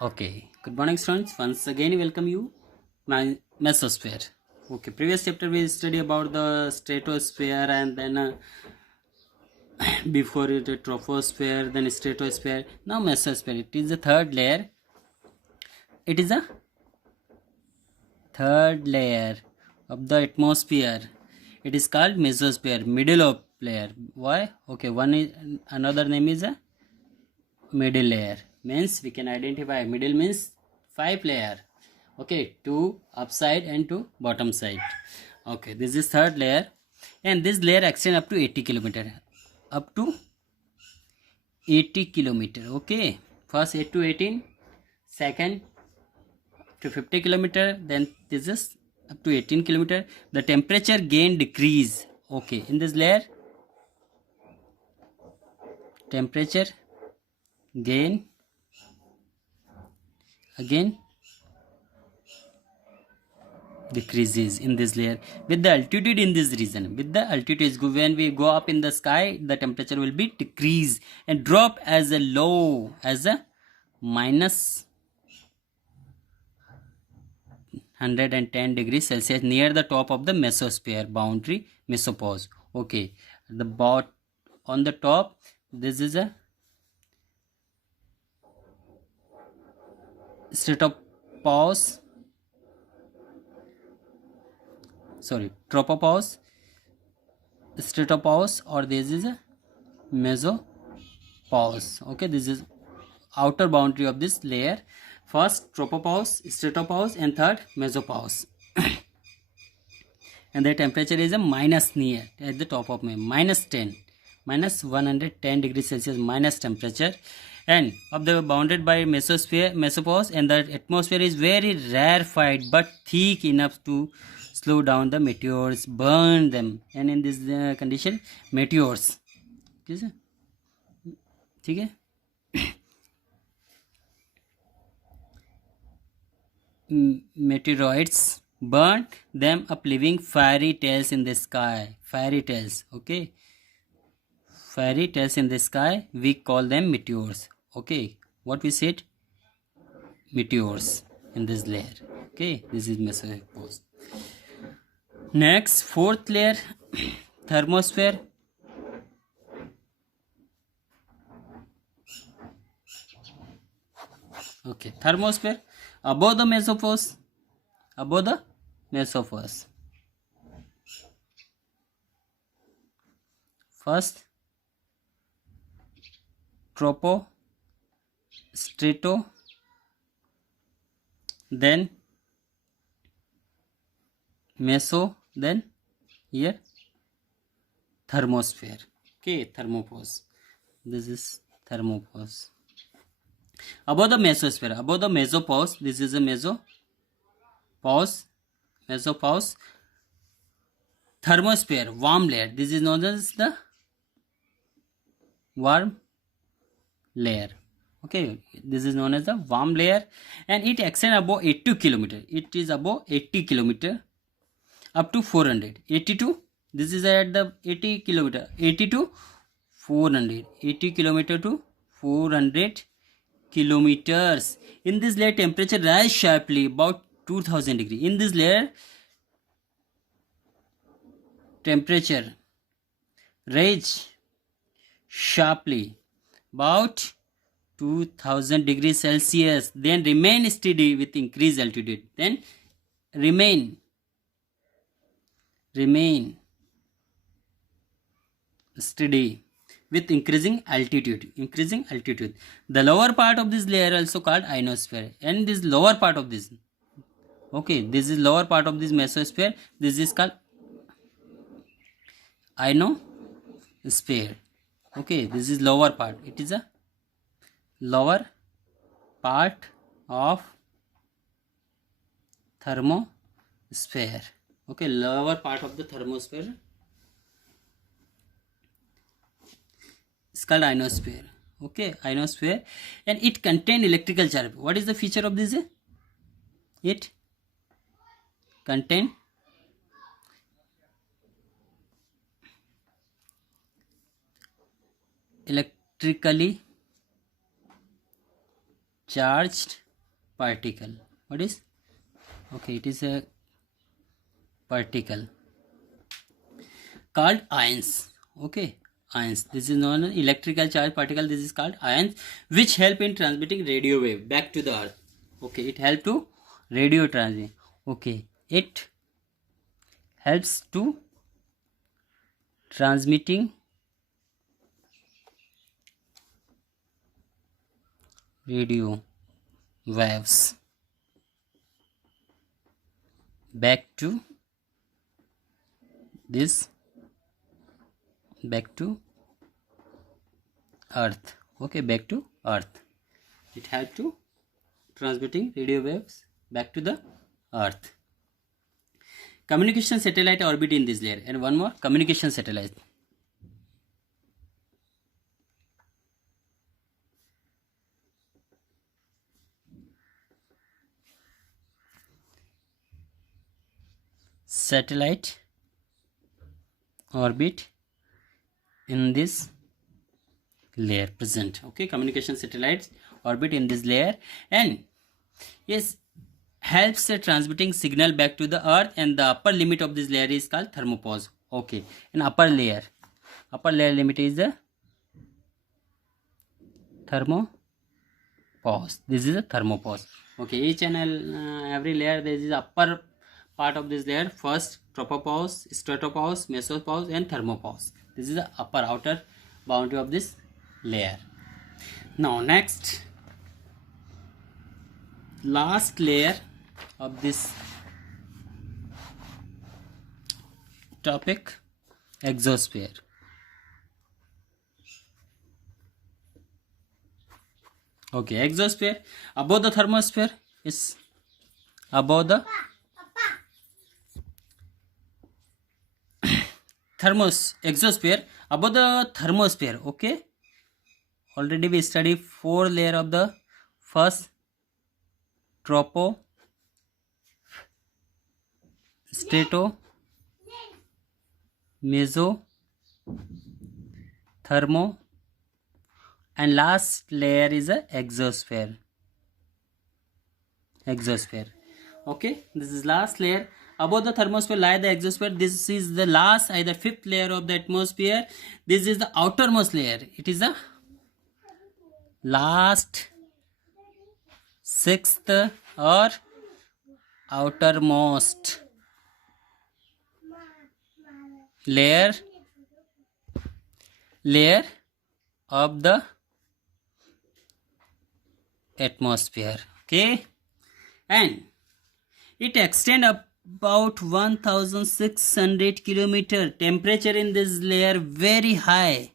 Okay, good morning, students. Once again, welcome you, my mesosphere. Okay, previous chapter we study about the stratosphere and then before it, troposphere, then stratosphere. Now, mesosphere. It is the third layer. It is a third layer of the atmosphere. It is called mesosphere, middle of layer. Why? Okay, one is another name is a middle layer. Means we can identify middle means 5 layer. Okay, two upside and two bottom side. Okay, this is third layer, and this layer extend up to 80 kilometer, up to 80 kilometer. Okay, first 8 to 18, second to 50 kilometer, then this is up to 18 kilometer. The temperature gain decrease. Okay, in this layer temperature gain again decreases in this layer with the altitude in this region. With the altitude, when we go up in the sky, the temperature will be decreased and drop as a low as a minus 110 degrees Celsius near the top of the mesosphere boundary mesopause. Okay, the bot on the top, this is a stratopause, tropopause, stratopause, or this is a mesopause. Okay, this is outer boundary of this layer. First tropopause, stratopause, and third mesopause. And the temperature is a minus near at the top of minus 10, minus 110 degrees Celsius minus temperature, and of the bounded by mesopause, and the atmosphere is very rarefied but thick enough to slow down the meteors, burn them, and in this condition meteors, ठीक है, meteoroids burn them up, leaving fairy tales in the sky. Fairy tales, okay, fairy tales in the sky, we call them meteors. Okay, what we said, meteors in this layer. Okay, this is mesopause. Next, fourth layer, thermosphere. Okay, thermosphere above the mesopause, above the mesopause. First tropo, strato, then meso, then here thermosphere. Okay, thermopause. This is thermopause. Above the mesosphere, above the mesopause, this is a mesopause, thermosphere, warm layer. This is known as the warm layer. Okay, this is known as the warm layer, and it extends above 80 kilometer. It is above 80 kilometer up to 400. 82. This is at the 80 kilometer. 80 to 400. 80 kilometer to 400 kilometers. In this layer, temperature rise sharply about 2000 degree. In this layer, temperature rise sharply about 2000 degrees Celsius, then remain steady with increased altitude. Then remain steady with increasing altitude. The lower part of this layer also called ionosphere, and this lower part of this, okay, this is lower part of this mesosphere, this is called ionosphere. Okay, this is lower part. It is a lower part of thermosphere. Okay, lower part of the thermosphere is called ionosphere. Okay, ionosphere, and it contain electrical charge. What is the feature of this? It contain electrically charged particle. What is? Okay, it is a particle called ions. Okay, ions. This is known as electrical charge particle. This is called ions, which help in transmitting radio wave back to the earth. Okay, it help to radio transmit. Okay, it helps to transmitting radio waves back to earth. Okay, back to earth. It helps to transmitting radio waves back to the earth. Communication satellite orbit in this layer, and one more communication satellite. Satellite orbit in this layer present. Okay, communication satellites orbit in this layer, and yes, helps transmitting signal back to the earth, and the upper limit of this layer is called thermopause. Okay, in upper layer limit is the thermopause. This is a thermopause. Okay, each and every layer there is upper part of this layer. First, tropopause, stratopause, mesopause, and thermopause. This is the upper outer boundary of this layer. Now next, last layer of this topic, exosphere. Okay, exosphere above the thermosphere is above the exosphere above the thermosphere. Okay, already we studied 4 layer of the first tropo, strato, meso, thermo, and last layer is a exosphere. Okay, this is last layer. Above the thermosphere lie the exosphere. This is the last, either 5th layer of the atmosphere. This is the outermost layer. It is the last 6th or outermost layer of the atmosphere. Okay, and it extends about 1600 kilometer. Temperature in this layer very high.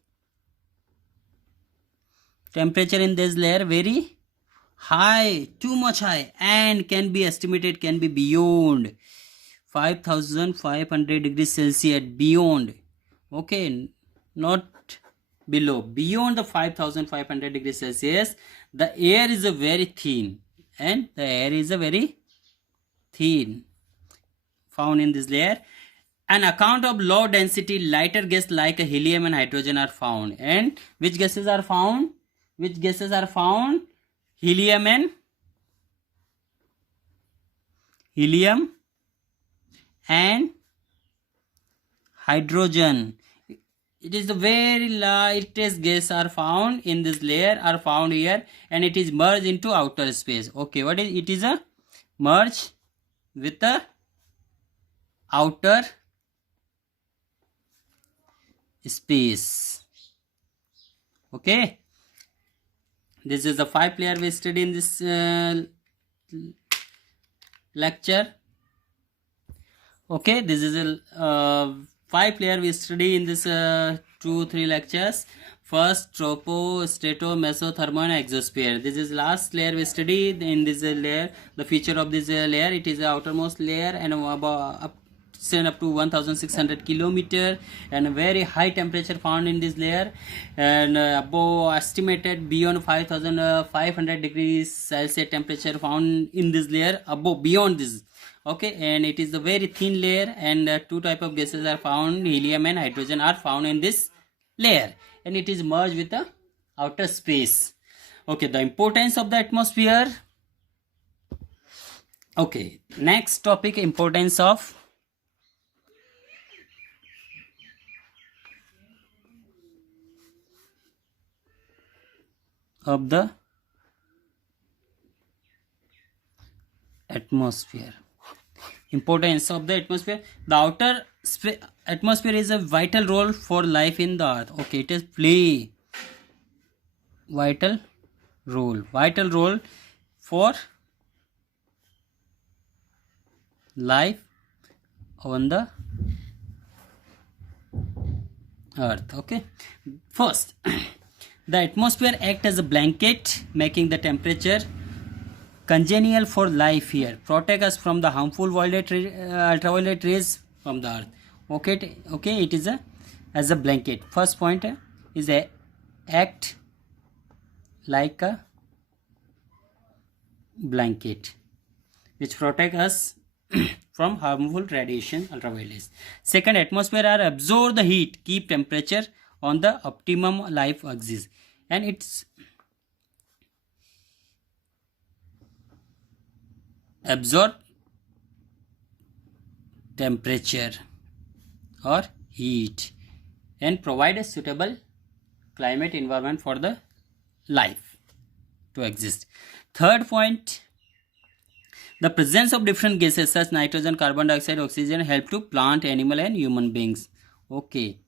Temperature in this layer very high, too much high, and can be estimated, can be beyond 5500 degrees Celsius. Beyond, okay, not below, beyond the 5500 degrees Celsius. The air is a very thin, and the air is a very thin found in this layer. An account of low density lighter gas like helium and hydrogen are found. And which gases are found? Helium and hydrogen. It is the very lightest gas are found in this layer, are found here, and it is merged into outer space. Okay, what is it? Is a merge with the outer space. Okay, this is the 5 layer we studied in this lecture. Okay, this is a 5 layer we study in this 2-3 lectures. First, tropo, strato, meso, thermo, and exosphere. This is last layer we studied in this layer. The feature of this layer, it is the outermost layer, and up to 1600 kilometer, and a very high temperature found in this layer, and above estimated beyond 5500 degrees Celsius temperature found in this layer, above, beyond this. Okay, and it is a very thin layer, and 2 type of gases are found, helium and hydrogen are found in this layer, and it is merged with the outer space. Okay, the importance of the atmosphere. Okay, next topic, importance of the atmosphere. Importance of the atmosphere. The outer atmosphere is a vital role for life in the earth. Okay, it is play vital role for life on the earth. Okay, first the atmosphere act as a blanket, making the temperature congenial for life here, protect us from the harmful ultraviolet rays from the earth. Okay, it is a as a blanket. First point is a act like a blanket which protect us from harmful radiation ultraviolet. Second, atmosphere are absorb the heat, keep temperature on the optimum life axis, and it's absorb temperature or heat and provide a suitable climate environment for the life to exist. Third point, the presence of different gases such nitrogen, carbon dioxide, oxygen help to plant, animal and human beings. Okay,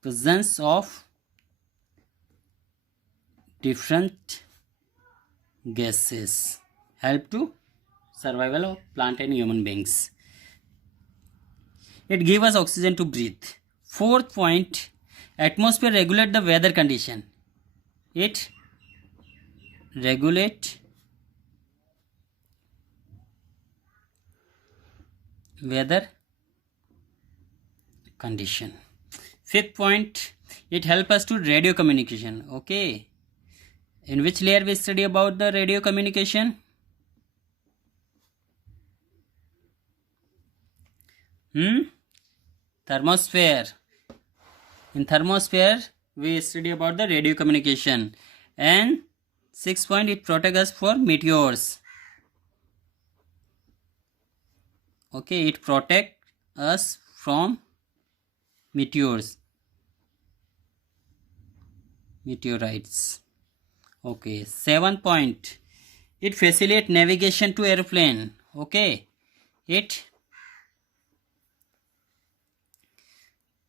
presence of different gases help to survival of plant and human beings. It gives us oxygen to breathe. Fourth point, atmosphere regulate the weather condition. It regulate weather condition. Fifth point, it help us to radio communication. Okay, in which layer we study about the radio communication? Thermosphere. In thermosphere we study about the radio communication. And sixth point, it protect us for meteors. Okay, it protect us from meteorites. Okay, seventh point, it facilitate navigation to airplane. Okay, it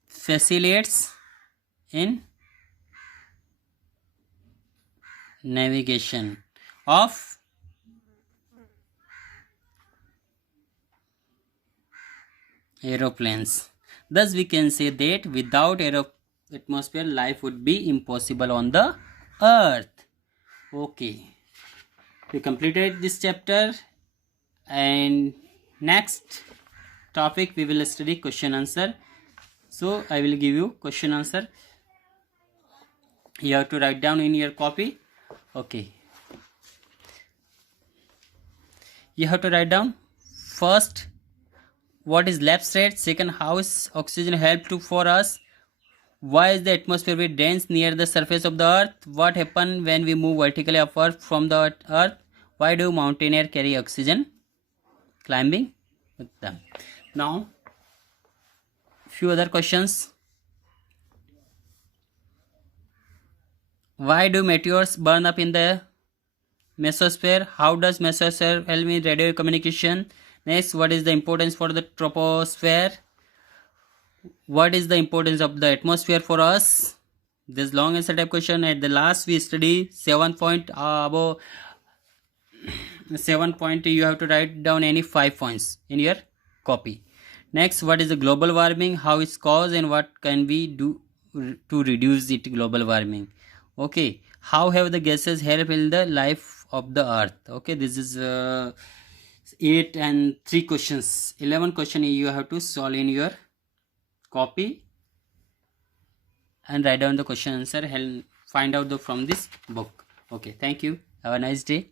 facilitates in navigation of aeroplanes. Thus we can say that without atmosphere life would be impossible on the earth. Okay, we completed this chapter, and next topic we will study question answer. So I will give you question answer. You have to write down in your copy. Okay, you have to write down first what is left side, second how is oxygen help to for us, why is the atmosphere very dense near the surface of the earth, what happen when we move vertically upward from the earth, why do mountaineer carry oxygen climbing with them. Now few other questions. Why do meteors burn up in the mesosphere? How does mesosphere help in radio communication? Next, what is the importance for the troposphere? What is the importance of the atmosphere for us? This long answer type question. At the last we study 7 point above 7 point. You have to write down any 5 points in your copy. Next, what is the global warming? How it's caused and what can we do to reduce it global warming? Okay, how have the gases help in the life of the earth? Okay, this is 8 and 3 questions. 11 question you have to solve in your copy and write down the question answer and find out from this book. Okay, thank you. Have a nice day.